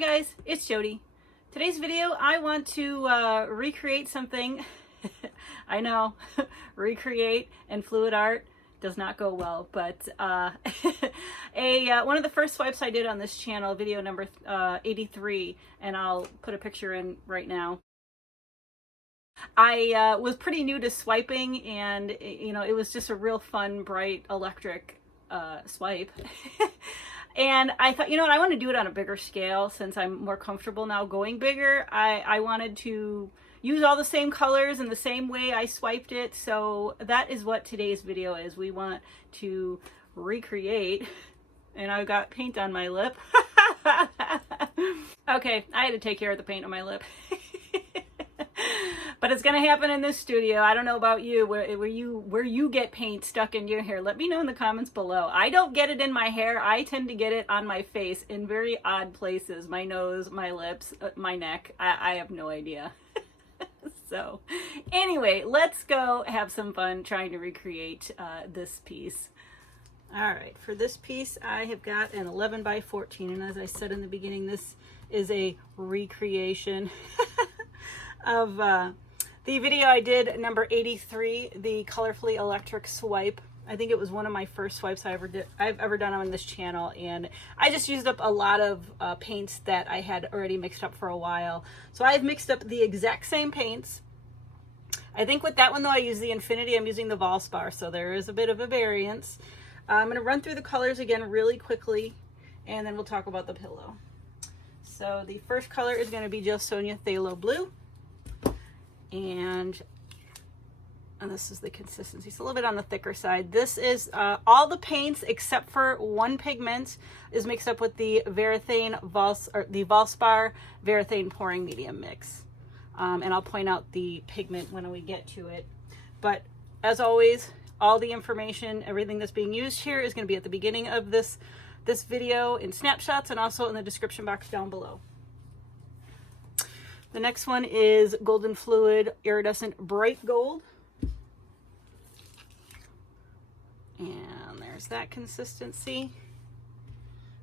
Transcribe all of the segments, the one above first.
guys, it's Jody. Today's video I want to recreate something. I know, recreate and fluid art does not go well, but one of the first swipes I did on this channel, video number 83, and I'll put a picture in right now. I was pretty new to swiping, and you know, it was just a real fun, bright, electric swipe. And I thought, you know what, I want to do it on a bigger scale since I'm more comfortable now going bigger. I wanted to use all the same colors in the same way I swiped it. So that is what today's video is. We want to recreate, and I've got paint on my lip. Okay, I had to take care of the paint on my lip. But it's gonna happen in this studio. I don't know about you, where you get paint stuck in your hair. Let me know in the comments below. I don't get it in my hair. I tend to get it on my face in very odd places. My nose, my lips, my neck. I have no idea. So anyway, let's go have some fun trying to recreate this piece. All right, for this piece, I have got an 11 by 14. And as I said in the beginning, this is a recreation of the video I did, number 83, the colorfully electric swipe. I think it was one of my first swipes I've ever done on this channel, and I just used up a lot of paints that I had already mixed up for a while. So I've mixed up the exact same paints. I think with that one though, I use the Infinity. I'm using the Valspar, so there is a bit of a variance. I'm going to run through the colors again really quickly, and then we'll talk about the pillow. So the first color is going to be Josonia Phthalo Blue. And this is the consistency. It's a little bit on the thicker side. This is all the paints except for one pigment is mixed up with the Varathane the Valspar Varathane pouring medium mix. And I'll point out the pigment when we get to it. But as always, all the information, everything that's being used here is going to be at the beginning of this video in snapshots and also in the description box down below. The next one is Golden Fluid Iridescent Bright Gold. And there's that consistency.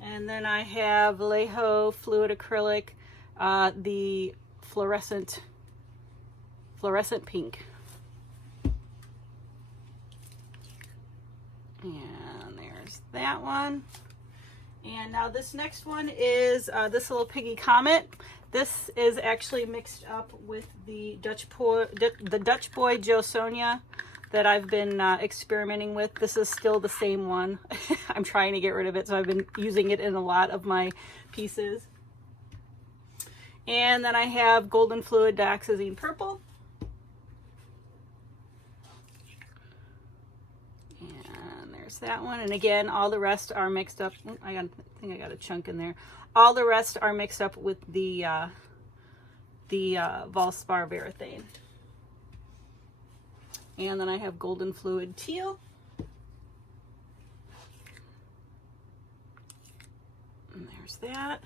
And then I have Vallejo Fluid Acrylic, the fluorescent pink. And there's that one. And now this next one is this little piggy comet. This is actually mixed up with the Dutch Boy Josonia that I've been experimenting with. This is still the same one. I'm trying to get rid of it, so I've been using it in a lot of my pieces. And then I have Golden Fluid Dioxazine Purple. And there's that one. And again, all the rest are mixed up. I think I got a chunk in there. All the rest are mixed up with the Valspar Varathane. And then I have Golden Fluid Teal. And there's that.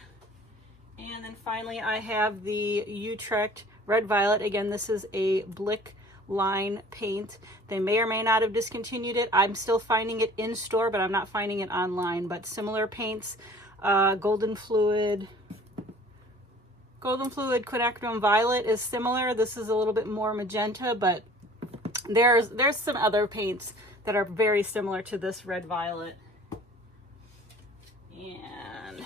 And then finally I have the Utrecht Red Violet. Again, this is a Blick line paint. They may or may not have discontinued it. I'm still finding it in store, but I'm not finding it online. But similar paints. Golden Fluid Quinacridone Violet is similar. This is a little bit more magenta, but there's some other paints that are very similar to this Red Violet. And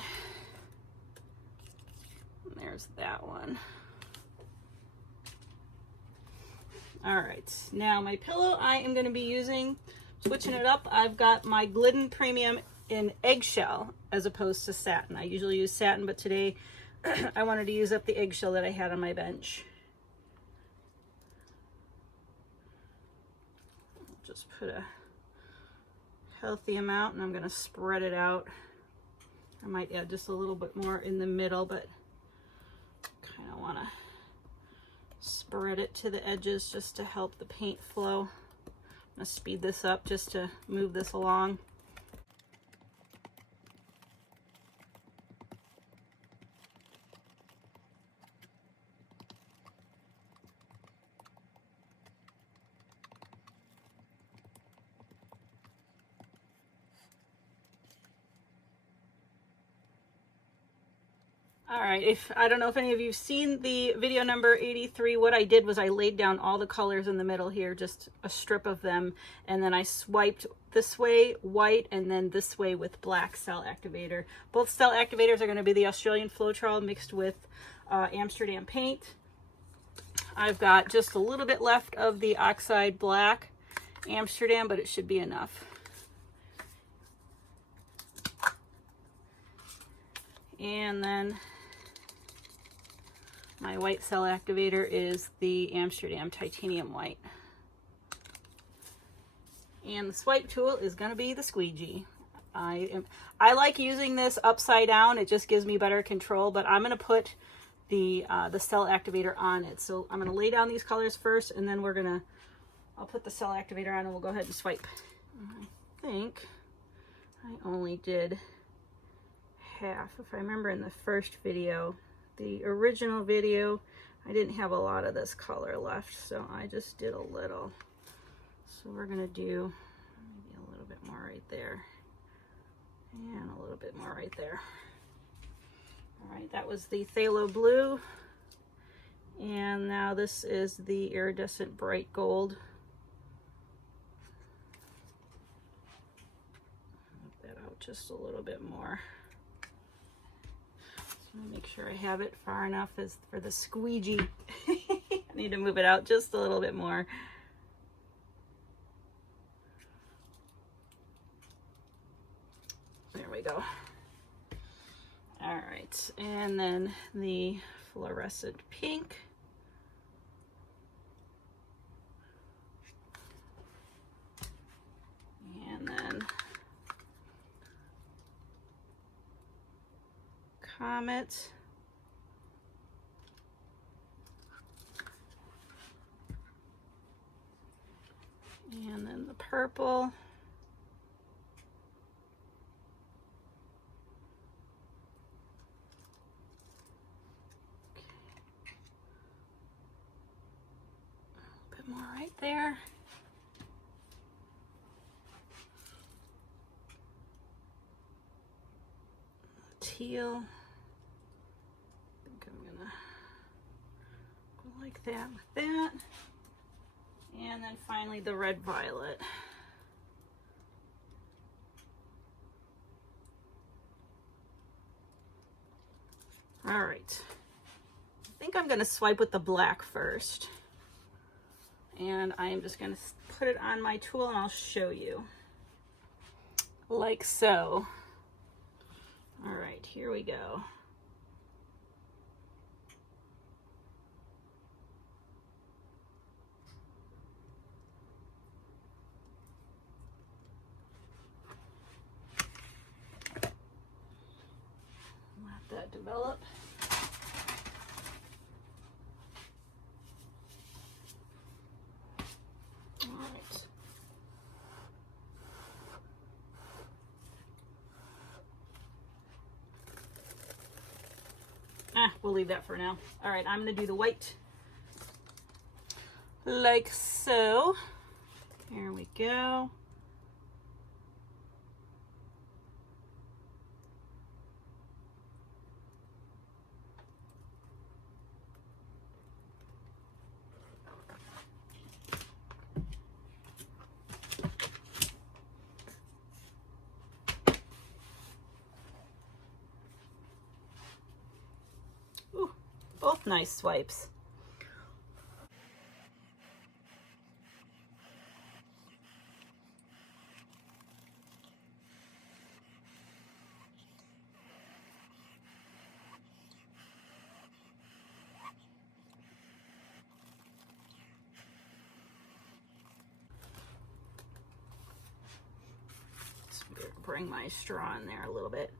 there's that one. All right, now my pillow I am going to be using, switching it up. I've got my Glidden Premium in Eggshell as opposed to satin. I usually use satin, but today I wanted to use up the Eggshell that I had on my bench. I'll just put a healthy amount, and I'm going to spread it out. I might add just a little bit more in the middle, but kind of want to spread it to the edges just to help the paint flow. I'm going to speed this up just to move this along. All right, I don't know if any of you've seen the video number 83, what I did was I laid down all the colors in the middle here, just a strip of them, and then I swiped this way white and then this way with black cell activator. Both cell activators are going to be the Australian Floetrol mixed with Amsterdam paint. I've got just a little bit left of the oxide black Amsterdam, but it should be enough. And then my white cell activator is the Amsterdam Titanium White. And the swipe tool is going to be the squeegee. I like using this upside down. It just gives me better control, but I'm going to put the cell activator on it. So I'm going to lay down these colors first, and then I'll put the cell activator on and we'll go ahead and swipe. I think I only did half. If I remember in the first video, the original video, I didn't have a lot of this color left, so I just did a little. So we're gonna do maybe a little bit more right there, and a little bit more right there. All right, that was the phthalo blue, and now this is the iridescent bright gold. Move that out just a little bit more. Make sure I have it far enough as for the squeegee. I need to move it out just a little bit more. There we go. All right, and then the fluorescent pink. And then Comet. And then the purple. A bit more right there. Teal. Like that with that, and then finally the red violet. All right, I think I'm going to swipe with the black first, and I am just going to put it on my tool and I'll show you like so. All right, here we go. That develop. All right. We'll leave that for now. All right, I'm going to do the white like so. Here we go. Both nice swipes. Let's bring my straw in there a little bit.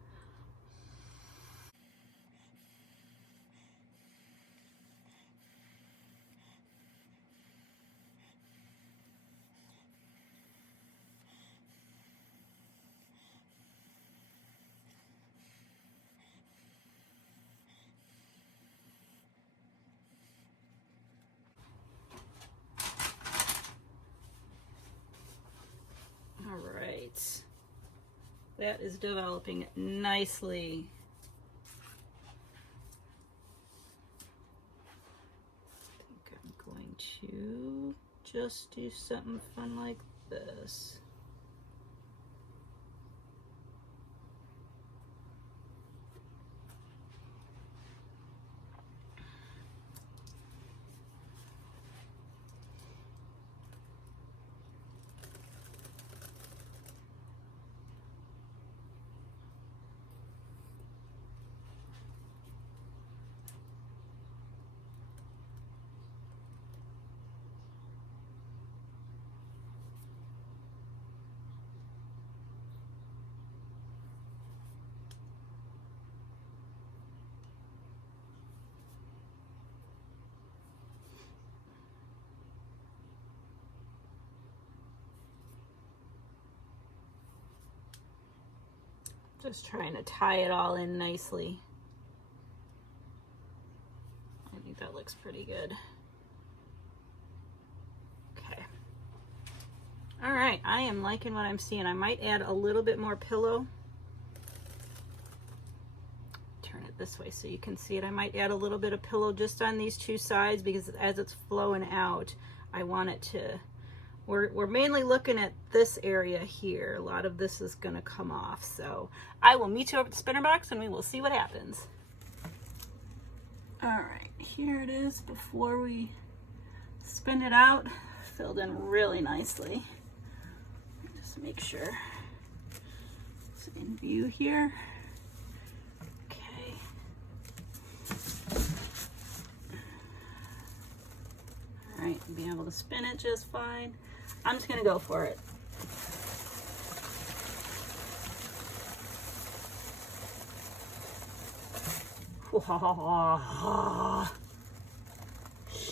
All right, that is developing nicely. just do something fun like this. Just trying to tie it all in nicely. I think that looks pretty good. Okay. All right, I am liking what I'm seeing. I might add a little bit more pillow. Turn it this way so you can see it. I might add a little bit of pillow just on these two sides because as it's flowing out, I want it to, we're mainly looking at this area here. A lot of this is gonna come off. So I will meet you over at the spinner box and we will see what happens. All right, here it is before we spin it out. Filled in really nicely. Just make sure it's in view here. Okay. All right, be able to spin it just fine. I'm just gonna go for it.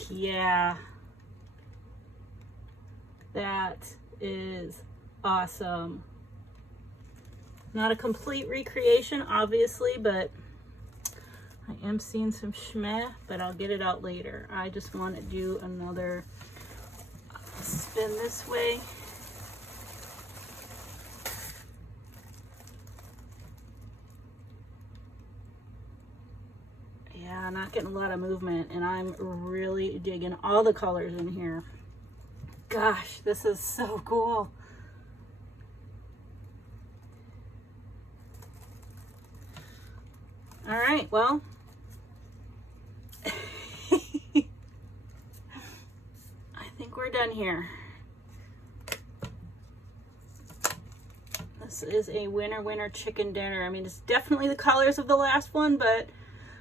Yeah, that is awesome. Not a complete recreation, obviously, but I am seeing some schmeh, but I'll get it out later. I just want to do another spin this way. Yeah, not getting a lot of movement, and I'm really digging all the colors in here. Gosh, this is so cool. All right, well, I think we're done here. This is a winner chicken dinner. I mean, it's definitely the colors of the last one, but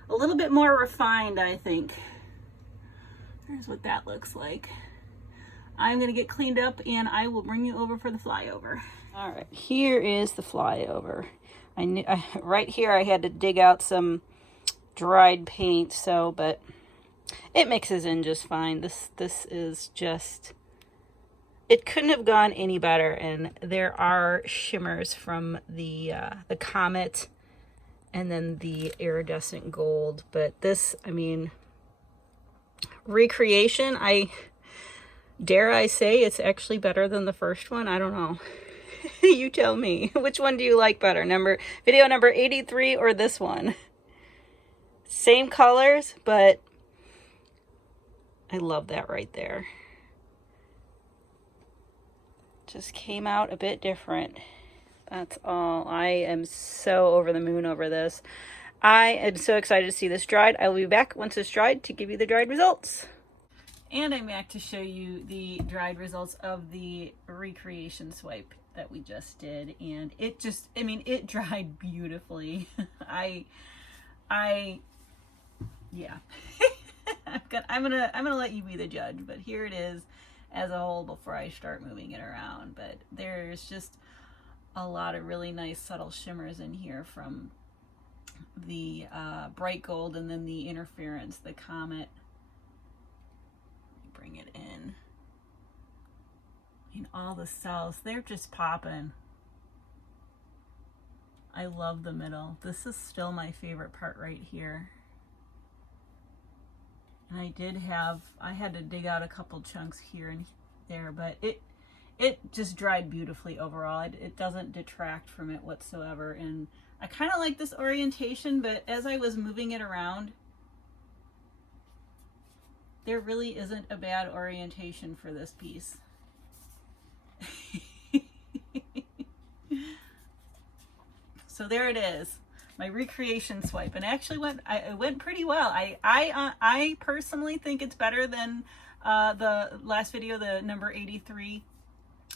a little bit more refined, I think. Here's what that looks like. I'm gonna get cleaned up and I will bring you over for the flyover. All right, here is the flyover. I knew right here I had to dig out some dried paint, but it mixes in just fine. This is just, it couldn't have gone any better. And there are shimmers from the Comet and then the iridescent gold. But this, I mean, recreation, dare I say it's actually better than the first one? I don't know. You tell me. Which one do you like better? Video number 83 or this one? Same colors, but I love that right there. Just came out a bit different. That's all. I am so over the moon over this. I am so excited to see this dried. I will be back once it's dried to give you the dried results. And I'm back to show you the dried results of the recreation swipe that we just did. And it just, I mean, it dried beautifully. Yeah. I'm gonna let you be the judge, but here it is as a whole before I start moving it around. But there's just a lot of really nice subtle shimmers in here from the bright gold and then the interference, the Comet. Bring it in. And all the cells, they're just popping. I love the middle. This is still my favorite part right here. And I had to dig out a couple chunks here and there, but it just dried beautifully overall. It doesn't detract from it whatsoever. And I kind of like this orientation, but as I was moving it around, There really isn't a bad orientation for this piece. So there it is, my recreation swipe, and actually it went pretty well. I personally think it's better than the last video, the number 83.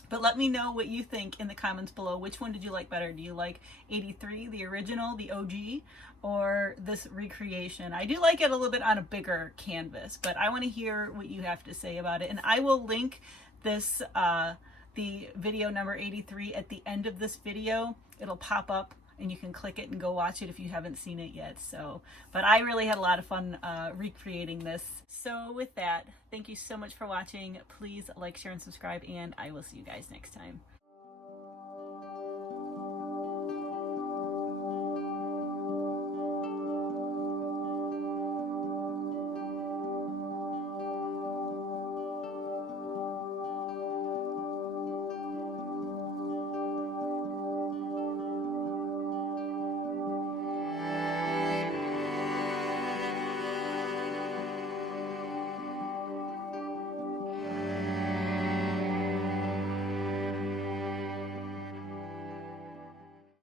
But let me know what you think in the comments below. Which one did you like better? Do you like 83, the original, the OG, or this recreation? I do like it a little bit on a bigger canvas, but I want to hear what you have to say about it. And I will link this, the video number 83 at the end of this video. It'll pop up and you can click it and go watch it if you haven't seen it yet. So, but I really had a lot of fun recreating this. So with that, thank you so much for watching. Please like, share, and subscribe, and I will see you guys next time.